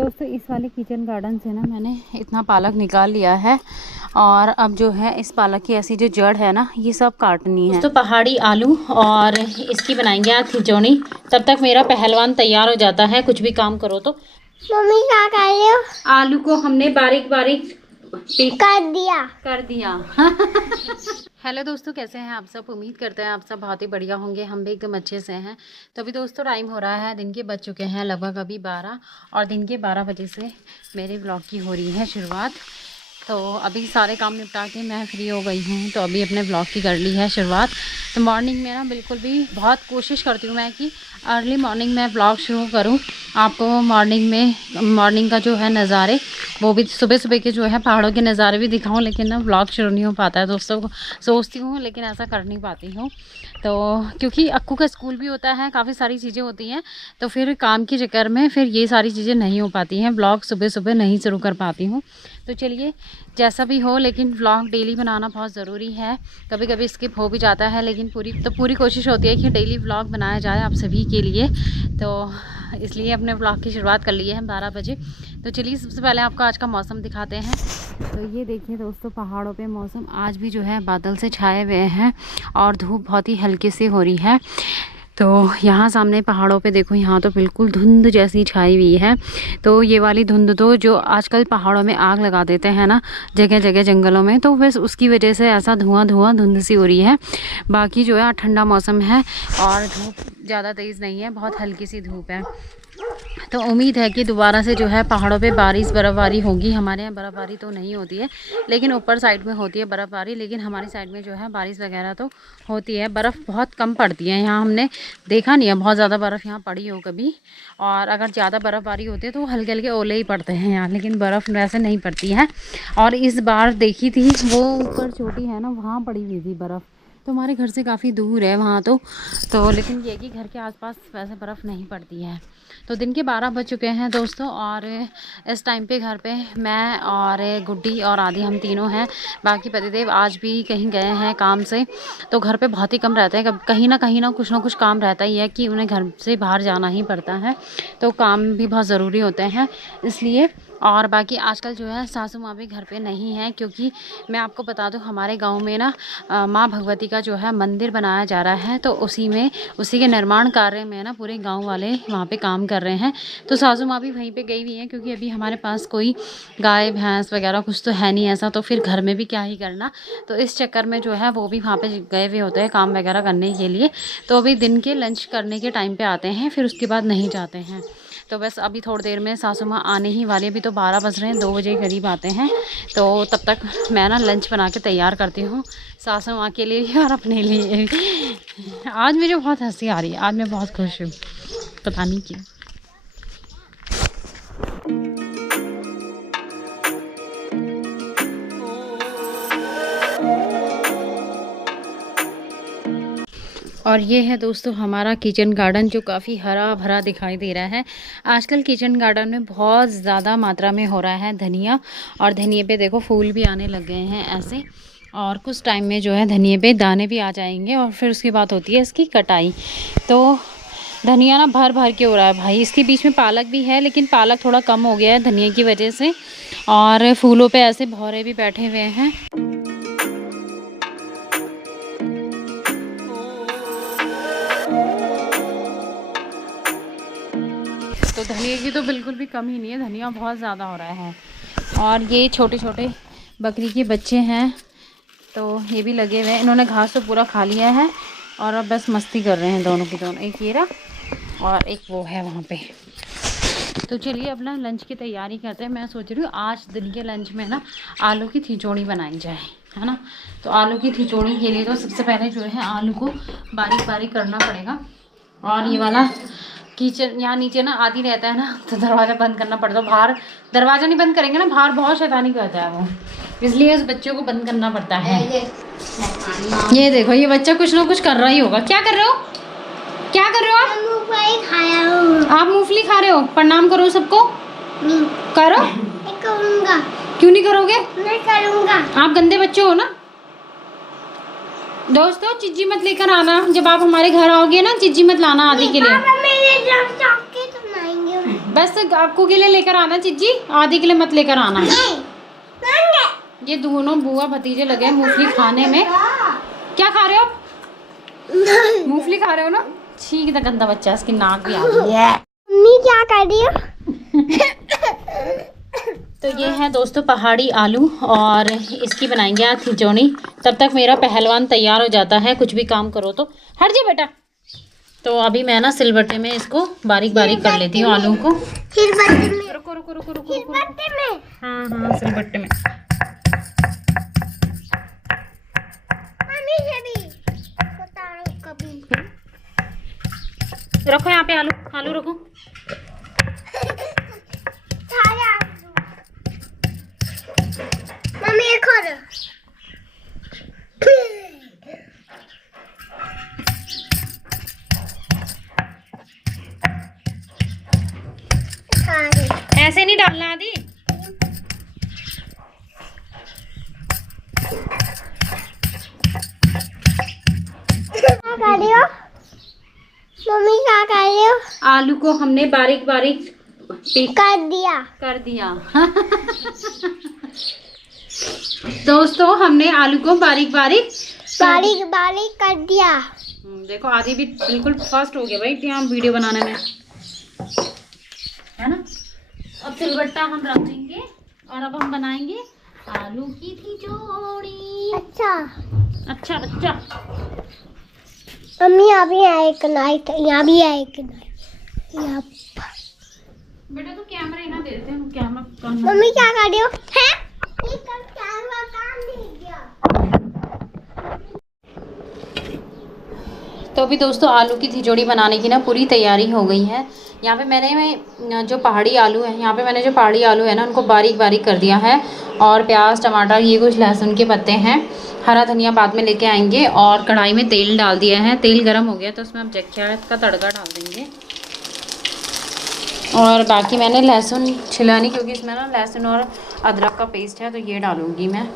दोस्तों इस वाले किचन गार्डन से ना मैंने इतना पालक निकाल लिया है और अब जो है इस पालक की ऐसी जो जड़ है ना ये सब काटनी है। तो पहाड़ी आलू और इसकी बनाएंगे आज खिचौनी। तब तक मेरा पहलवान तैयार हो जाता है, कुछ भी काम करो तो। मम्मी क्या कर रही हो? आलू को हमने बारीक बारीक कर दिया। हेलो दोस्तों, कैसे हैं आप सब? उम्मीद करते हैं आप सब बहुत ही बढ़िया होंगे। हम भी एकदम अच्छे से हैं। तो अभी दोस्तों टाइम हो रहा है, दिन के बज चुके हैं लगभग अभी 12 और दिन के 12 बजे से मेरे ब्लॉग की हो रही है शुरुआत। तो अभी सारे काम निपटा के मैं फ्री हो गई हूँ, तो अभी अपने ब्लॉग की कर ली है शुरुआत। तो मॉर्निंग में ना बिल्कुल भी बहुत कोशिश करती हूँ मैं कि अर्ली मॉर्निंग में ब्लॉग शुरू करूँ। आपको मॉर्निंग का जो है नज़ारे, वो भी सुबह सुबह के जो है पहाड़ों के नज़ारे भी दिखाऊँ, लेकिन ना ब्लॉग शुरू नहीं हो पाता है दोस्तों। सोचती हूँ लेकिन ऐसा कर नहीं पाती हूँ। तो क्योंकि अक्कू का स्कूल भी होता है, काफ़ी सारी चीज़ें होती हैं, तो फिर काम के चक्कर में फिर ये सारी चीज़ें नहीं हो पाती हैं। ब्लॉग सुबह सुबह नहीं शुरू कर पाती हूँ। तो चलिए जैसा भी हो, लेकिन व्लॉग डेली बनाना बहुत ज़रूरी है। कभी कभी स्किप हो भी जाता है, लेकिन पूरी कोशिश होती है कि डेली व्लॉग बनाया जाए आप सभी के लिए। तो इसलिए अपने व्लॉग की शुरुआत कर ली है हम 12 बजे। तो चलिए सबसे पहले आपको आज का मौसम दिखाते हैं। तो ये देखिए दोस्तों, पहाड़ों पे मौसम आज भी जो है बादल से छाए हुए हैं और धूप बहुत ही हल्की सी हो रही है। तो यहाँ सामने पहाड़ों पे देखो, यहाँ तो बिल्कुल धुंध जैसी छाई हुई है। तो ये वाली धुंध तो जो आजकल पहाड़ों में आग लगा देते हैं ना जगह जगह जंगलों में, तो बस उसकी वजह से ऐसा धुआं धुंध सी हो रही है। बाकी जो है ठंडा मौसम है और धूप ज़्यादा तेज़ नहीं है, बहुत हल्की सी धूप है। तो उम्मीद है कि दोबारा से जो है पहाड़ों पे बर्फ़बारी होगी। हमारे यहाँ बर्फ़बारी तो नहीं होती है, लेकिन ऊपर साइड में होती है बर्फ़बारी, लेकिन हमारी साइड में जो है बारिश वगैरह तो होती है। बर्फ़ बहुत कम पड़ती है यहाँ, हमने देखा नहीं है बहुत ज़्यादा बर्फ़ यहाँ पड़ी हो कभी। और अगर ज़्यादा बर्फ़बारी होती है तो हल्के हल्के ओले ही पड़ते हैं यहाँ, लेकिन बर्फ़ वैसे नहीं पड़ती है। और इस बार देखी थी वो ऊपर चोटी है ना, वहाँ पड़ी हुई थी बर्फ़। तो हमारे घर से काफ़ी दूर है वहाँ तो लेकिन ये कि घर के आसपास वैसे बर्फ़ नहीं पड़ती है। तो दिन के 12 बज चुके हैं दोस्तों, और इस टाइम पे घर पे मैं और गुड्डी और आदि हम तीनों हैं। बाकी पतिदेव आज भी कहीं गए हैं काम से, तो घर पे बहुत ही कम रहते हैं। कहीं ना कुछ काम रहता ही है कि उन्हें घर से बाहर जाना ही पड़ता है। तो काम भी बहुत ज़रूरी होते हैं इसलिए। और बाकी आजकल जो है सासू माँ भी घर पे नहीं है, क्योंकि मैं आपको बता दूं हमारे गांव में ना माँ भगवती का जो है मंदिर बनाया जा रहा है। तो उसी के निर्माण कार्य में ना पूरे गांव वाले वहाँ पे काम कर रहे हैं। तो सासू माँ भी वहीं पे गई हुई हैं, क्योंकि अभी हमारे पास कोई गाय भैंस वगैरह कुछ तो है नहीं ऐसा, तो फिर घर में भी क्या ही करना। तो इस चक्कर में जो है वो भी वहाँ पे गए हुए होते हैं काम वगैरह करने के लिए। तो अभी दिन के लंच करने के टाइम पे आते हैं, फिर उसके बाद नहीं जाते हैं। तो बस अभी थोड़ी देर में सासू माँ आने ही वाली, अभी तो 12 बज रहे हैं, 2 बजे करीब आते हैं। तो तब तक मैं ना लंच बना के तैयार करती हूँ सासू माँ के लिए भी और अपने लिए भी। आज मुझे बहुत हंसी आ रही है, आज मैं बहुत खुश हूँ, पता नहीं क्यों। और ये है दोस्तों हमारा किचन गार्डन, जो काफ़ी हरा भरा दिखाई दे रहा है। आजकल किचन गार्डन में बहुत ज़्यादा मात्रा में हो रहा है धनिया, और धनिए पे देखो फूल भी आने लग गए हैं ऐसे। और कुछ टाइम में जो है धनिए पे दाने भी आ जाएंगे, और फिर उसके बाद होती है इसकी कटाई। तो धनिया ना भर भर के हो रहा है भाई। इसके बीच में पालक भी है, लेकिन पालक थोड़ा कम हो गया है धनिया की वजह से, और फूलों पे ऐसे भौरे भी बैठे हुए हैं। तो धनिया की तो बिल्कुल भी कमी नहीं है, धनिया बहुत ज़्यादा हो रहा है। और ये छोटे छोटे बकरी के बच्चे हैं, तो ये भी लगे हुए हैं। इन्होंने घास तो पूरा खा लिया है और अब बस मस्ती कर रहे हैं दोनों की दोनों, एक ये रहा और एक वो है वहाँ पे। तो चलिए अपना लंच की तैयारी करते हैं। मैं सोच रही हूँ आज दिन के लंच में ना आलू की खिचौड़ी बनाई जाए, है ना। तो आलू की खिचौड़ी के लिए तो सबसे पहले जो है आलू को बारीक बारीक करना पड़ेगा। और ये वाला किचन यहाँ नीचे ना आदि रहता है ना, तो दरवाज़ा बंद करना पड़ता है। बाहर दरवाज़ा नहीं बंद करेंगे ना, बाहर बहुत शैतानी करता है वो, इसलिए उस बच्चों को बंद करना पड़ता है। ये देखो ये बच्चा कुछ ना कुछ कर रहा ही होगा। क्या कर रहे हो, क्या कर रहे हो आप? आप मूंगफली खा रहे हो? प्रणाम करो सबको। करो। करूँगा। क्यों नहीं करोगे? नहीं करूँगा। आप गंदे बच्चे हो ना। दोस्तों चिज्जी मत लेकर आना, जब आप हमारे घर आओगे ना चिज्जी मत लाना आदि के लिए। बस अक्कू के लिए लेकर आना चिज्जी, आदि के लिए मत लेकर आना। ये दोनों बुआ भतीजे लगे हैं मूंगफली खाने में। क्या खा रहे हो आप? मूंगफली खा रहे हो ना? ठीक है, गंदा बच्चा, इसकी नाक भी आ गई है। मम्मी क्या कर रही हो? तो ये है दोस्तों पहाड़ी आलू, और इसकी बनाएंगे आज खिचौनी। तब तक मेरा पहलवान तैयार हो जाता है, कुछ भी काम करो तो। हट जा बेटा। तो अभी मैं ना सिलबट्टे में इसको बारीक बारीक कर लेती हूँ आलू को। सिलबट्टे में? रुको रुको रुको रुको। सिलबट्टे में? हाँ सिलबट्टे में। मम्मी से भी बताऊं कभी। रखो यहाँ पे आलू, आलू रखो। मम्मी एक और। ऐसे नहीं डालना आदि। क्या कर रही हो मम्मी? क्या कर रही हो? आलू को हमने बारीक बारीक कर दिया। दोस्तों हमने आलू को बारीक बारीक कर दिया। देखो आदि भी बिल्कुल फास्ट हो गया भाई यहाँ वीडियो बनाने में, है ना। अब सिलबट्टा हम रख देंगे और अब हम बनाएंगे आलू की खिचौड़ी। अच्छा बच्चा। मम्मी यहाँ भी है एक नाइट, यहाँ भी है एक नाइट यहाँ। बेटा तो कैमरा यहाँ दे देते हैं, कैमरा। मम्मी क्या कर रही हो? हैं? कैमरा काम नहीं किया। तो अभी दोस्तों आलू की खिचौड़ी बनाने की ना पूरी तैयारी हो गई है। यहाँ पे मैंने जो पहाड़ी आलू है, यहाँ पे मैंने जो पहाड़ी आलू है ना उनको बारीक बारीक कर दिया है। और प्याज टमाटर, ये कुछ लहसुन के पत्ते हैं, हरा धनिया बाद में लेके आएंगे। और कढ़ाई में तेल डाल दिया है, तेल गर्म हो गया तो उसमें अब जख्या का तड़का डाल देंगे। और बाकी मैंने लहसुन छिला नहीं, क्योंकि इसमें ना लहसुन और अदरक का पेस्ट है, तो ये डालूंगी मैं।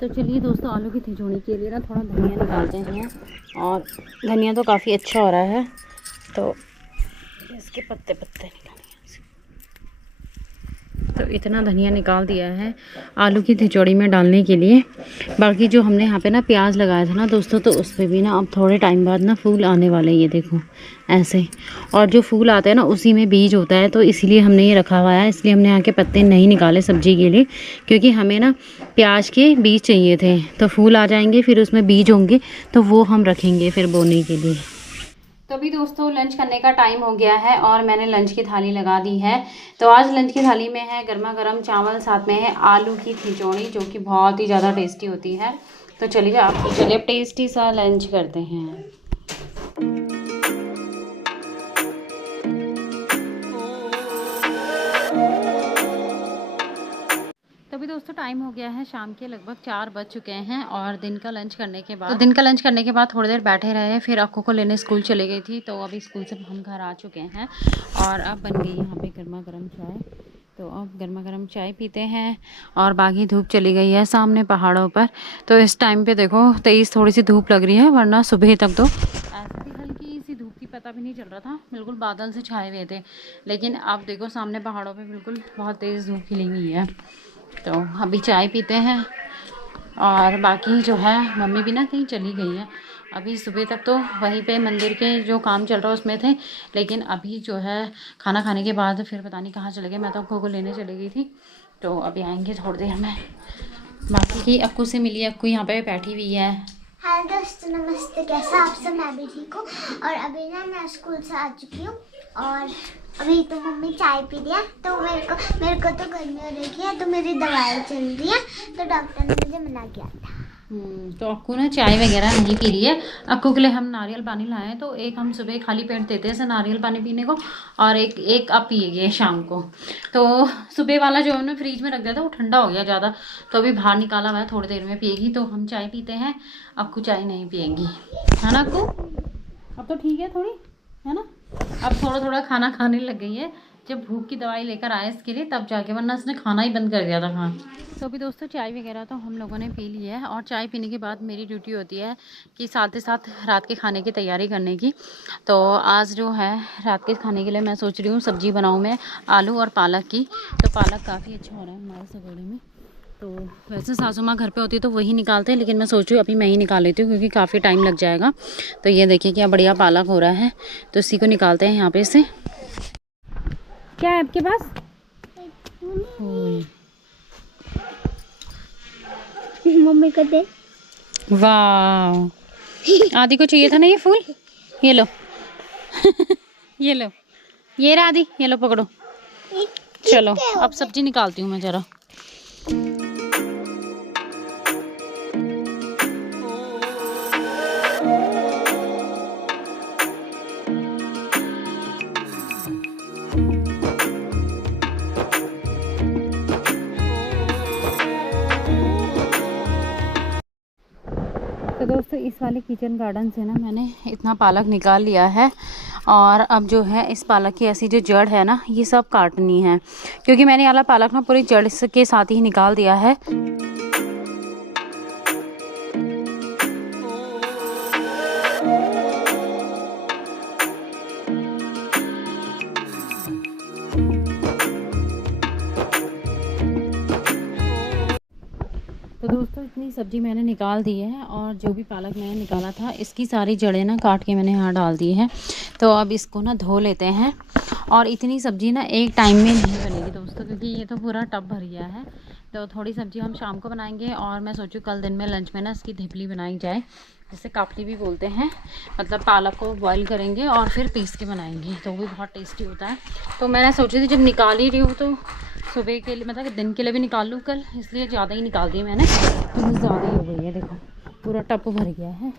तो चलिए दोस्तों आलू की खिचौड़ी के लिए ना थोड़ा धनिया निकालते हैं। और धनिया तो काफ़ी अच्छा हो रहा है, तो इसके पत्ते निकालेंगे। तो इतना धनिया निकाल दिया है आलू की खिचौड़ी में डालने के लिए। बाकी जो हमने यहाँ पे ना प्याज लगाया था ना दोस्तों, तो उस पर भी ना अब थोड़े टाइम बाद ना फूल आने वाले हैं, ये देखो ऐसे। और जो फूल आते हैं ना उसी में बीज होता है, तो इसलिए हमने ये रखा हुआ है। इसलिए हमने यहाँ के पत्ते नहीं निकाले सब्जी के लिए, क्योंकि हमें ना प्याज के बीज चाहिए थे। तो फूल आ जाएंगे, फिर उसमें बीज होंगे, तो वो हम रखेंगे फिर बोने के लिए। तो अभी दोस्तों लंच करने का टाइम हो गया है और मैंने लंच की थाली लगा दी है। तो आज लंच की थाली में है गर्मा गर्म चावल, साथ में है आलू की खिचौड़ी, जो कि बहुत ही ज़्यादा टेस्टी होती है। तो चलिए अब टेस्टी सा लंच करते हैं। तो अभी दोस्तों टाइम हो गया है शाम के लगभग 4 बज चुके हैं। और दिन का लंच करने के बाद थोड़ी देर बैठे रहे, फिर अक्कू को लेने स्कूल चले गई थी। तो अभी स्कूल से हम घर आ चुके हैं और अब बन गई यहाँ पे गर्मा गर्म चाय। तो अब गर्मा गर्म चाय पीते हैं। और बाकी धूप चली गई है सामने पहाड़ों पर। तो इस टाइम पे देखो तेज़ थोड़ी सी धूप लग रही है, वरना सुबह तक तो ऐसे भी हल्की सी धूप की पता भी नहीं चल रहा था, बिल्कुल बादल से छाए हुए थे। लेकिन अब देखो सामने पहाड़ों पर बिल्कुल बहुत तेज़ धूप खिली हुई है। तो अभी चाय पीते हैं। और बाकी जो है मम्मी भी ना कहीं चली गई है, अभी सुबह तक तो वहीं पे मंदिर के जो काम चल रहा है उसमें थे। लेकिन अभी जो है खाना खाने के बाद फिर पता नहीं कहाँ चले गए। मैं तो अक्कू को लेने चली गई थी, तो अभी आएंगे थोड़ी देर में। बाकी की अक्कू से मिली, अक्कू यहाँ पे बैठी हुई है। हेलो दोस्तों, नमस्ते। कैसा आप सब? मैं भी ठीक हूँ। और अभी ना मैं स्कूल से आ चुकी हूँ और अभी तो मम्मी चाय पी रही है। तो मेरे को तो गर्मी हो रही है, तो मेरी दवाई चल रही है, तो डॉक्टर ने मुझे मना किया था। तो अक्कू ना चाय वगैरह नहीं पी रही है। अक्कू के लिए हम नारियल पानी लाए हैं, तो एक हम सुबह खाली पेट देते हैं नारियल पानी पीने को, और एक आप पिएगे शाम को। तो सुबह वाला जो हमने फ्रिज में रख दिया था वो ठंडा हो गया ज़्यादा, तो अभी बाहर निकाला हुआ है, थोड़ी देर में पिएगी। तो हम चाय पीते हैं, अक्कू चाय नहीं पिएंगी, है ना अक्कू? अब तो ठीक है थोड़ी, है ना? अब थोड़ा थोड़ा खाना खाने लग गई है। जब भूख की दवाई लेकर आए इसके लिए तब जाके, वरना इसने खाना ही बंद कर दिया था खाना। तो अभी दोस्तों चाय वगैरह तो हम लोगों ने पी ली है, और चाय पीने के बाद मेरी ड्यूटी होती है कि साथ ही साथ रात के खाने की तैयारी करने की। तो आज जो है रात के खाने के लिए मैं सोच रही हूँ सब्ज़ी बनाऊँ मैं, आलू और पालक की। तो पालक काफ़ी अच्छा हो रहा है हमारे सगोड़े में। तो वैसे सासू माँ घर पे होती है तो वही निकालते हैं, लेकिन मैं सोच रही हूँ अभी मैं ही निकाल लेती हूँ क्योंकि काफ़ी टाइम लग जाएगा। तो ये देखिए क्या बढ़िया पालक हो रहा है, तो इसी को निकालते हैं यहाँ पे से। क्या है आपके पास? मम्मी को दे। वाह, आदि को चाहिए था ना ये फूल, ये लो। ये लो, ये रहा आदि, ये लो पकड़ो। चलो अब सब्जी निकालती हूँ मैं ज़रा। तो दोस्तों इस वाले किचन गार्डन से ना मैंने इतना पालक निकाल लिया है, और अब जो है इस पालक की ऐसी जो जड़ है ना ये सब काटनी है, क्योंकि मैंने वाला पालक ना पूरी जड़ के साथ ही निकाल दिया है। तो दोस्तों इतनी सब्ज़ी मैंने निकाल दी है, और जो भी पालक मैंने निकाला था इसकी सारी जड़ें ना काट के मैंने यहाँ डाल दी है। तो अब इसको ना धो लेते हैं, और इतनी सब्ज़ी ना एक टाइम में नहीं बनेगी दोस्तों, क्योंकि ये तो पूरा टब भर गया है। तो थोड़ी सब्ज़ी हम शाम को बनाएंगे, और मैं सोचूँ कल दिन में लंच में ना इसकी धिपली बनाई जाए, जिसे कापली भी बोलते हैं। मतलब पालक को बॉईल करेंगे और फिर पीस के बनाएंगे, तो वो भी बहुत टेस्टी होता है। तो मैंने सोची थी जब निकाल ही रही हूँ तो सुबह के लिए, मतलब दिन के लिए भी निकाल लूँ कल, इसलिए ज़्यादा ही निकाल दी मैंने, क्योंकि ज़्यादा ही हो गई है। देखो पूरा टप भर गया है।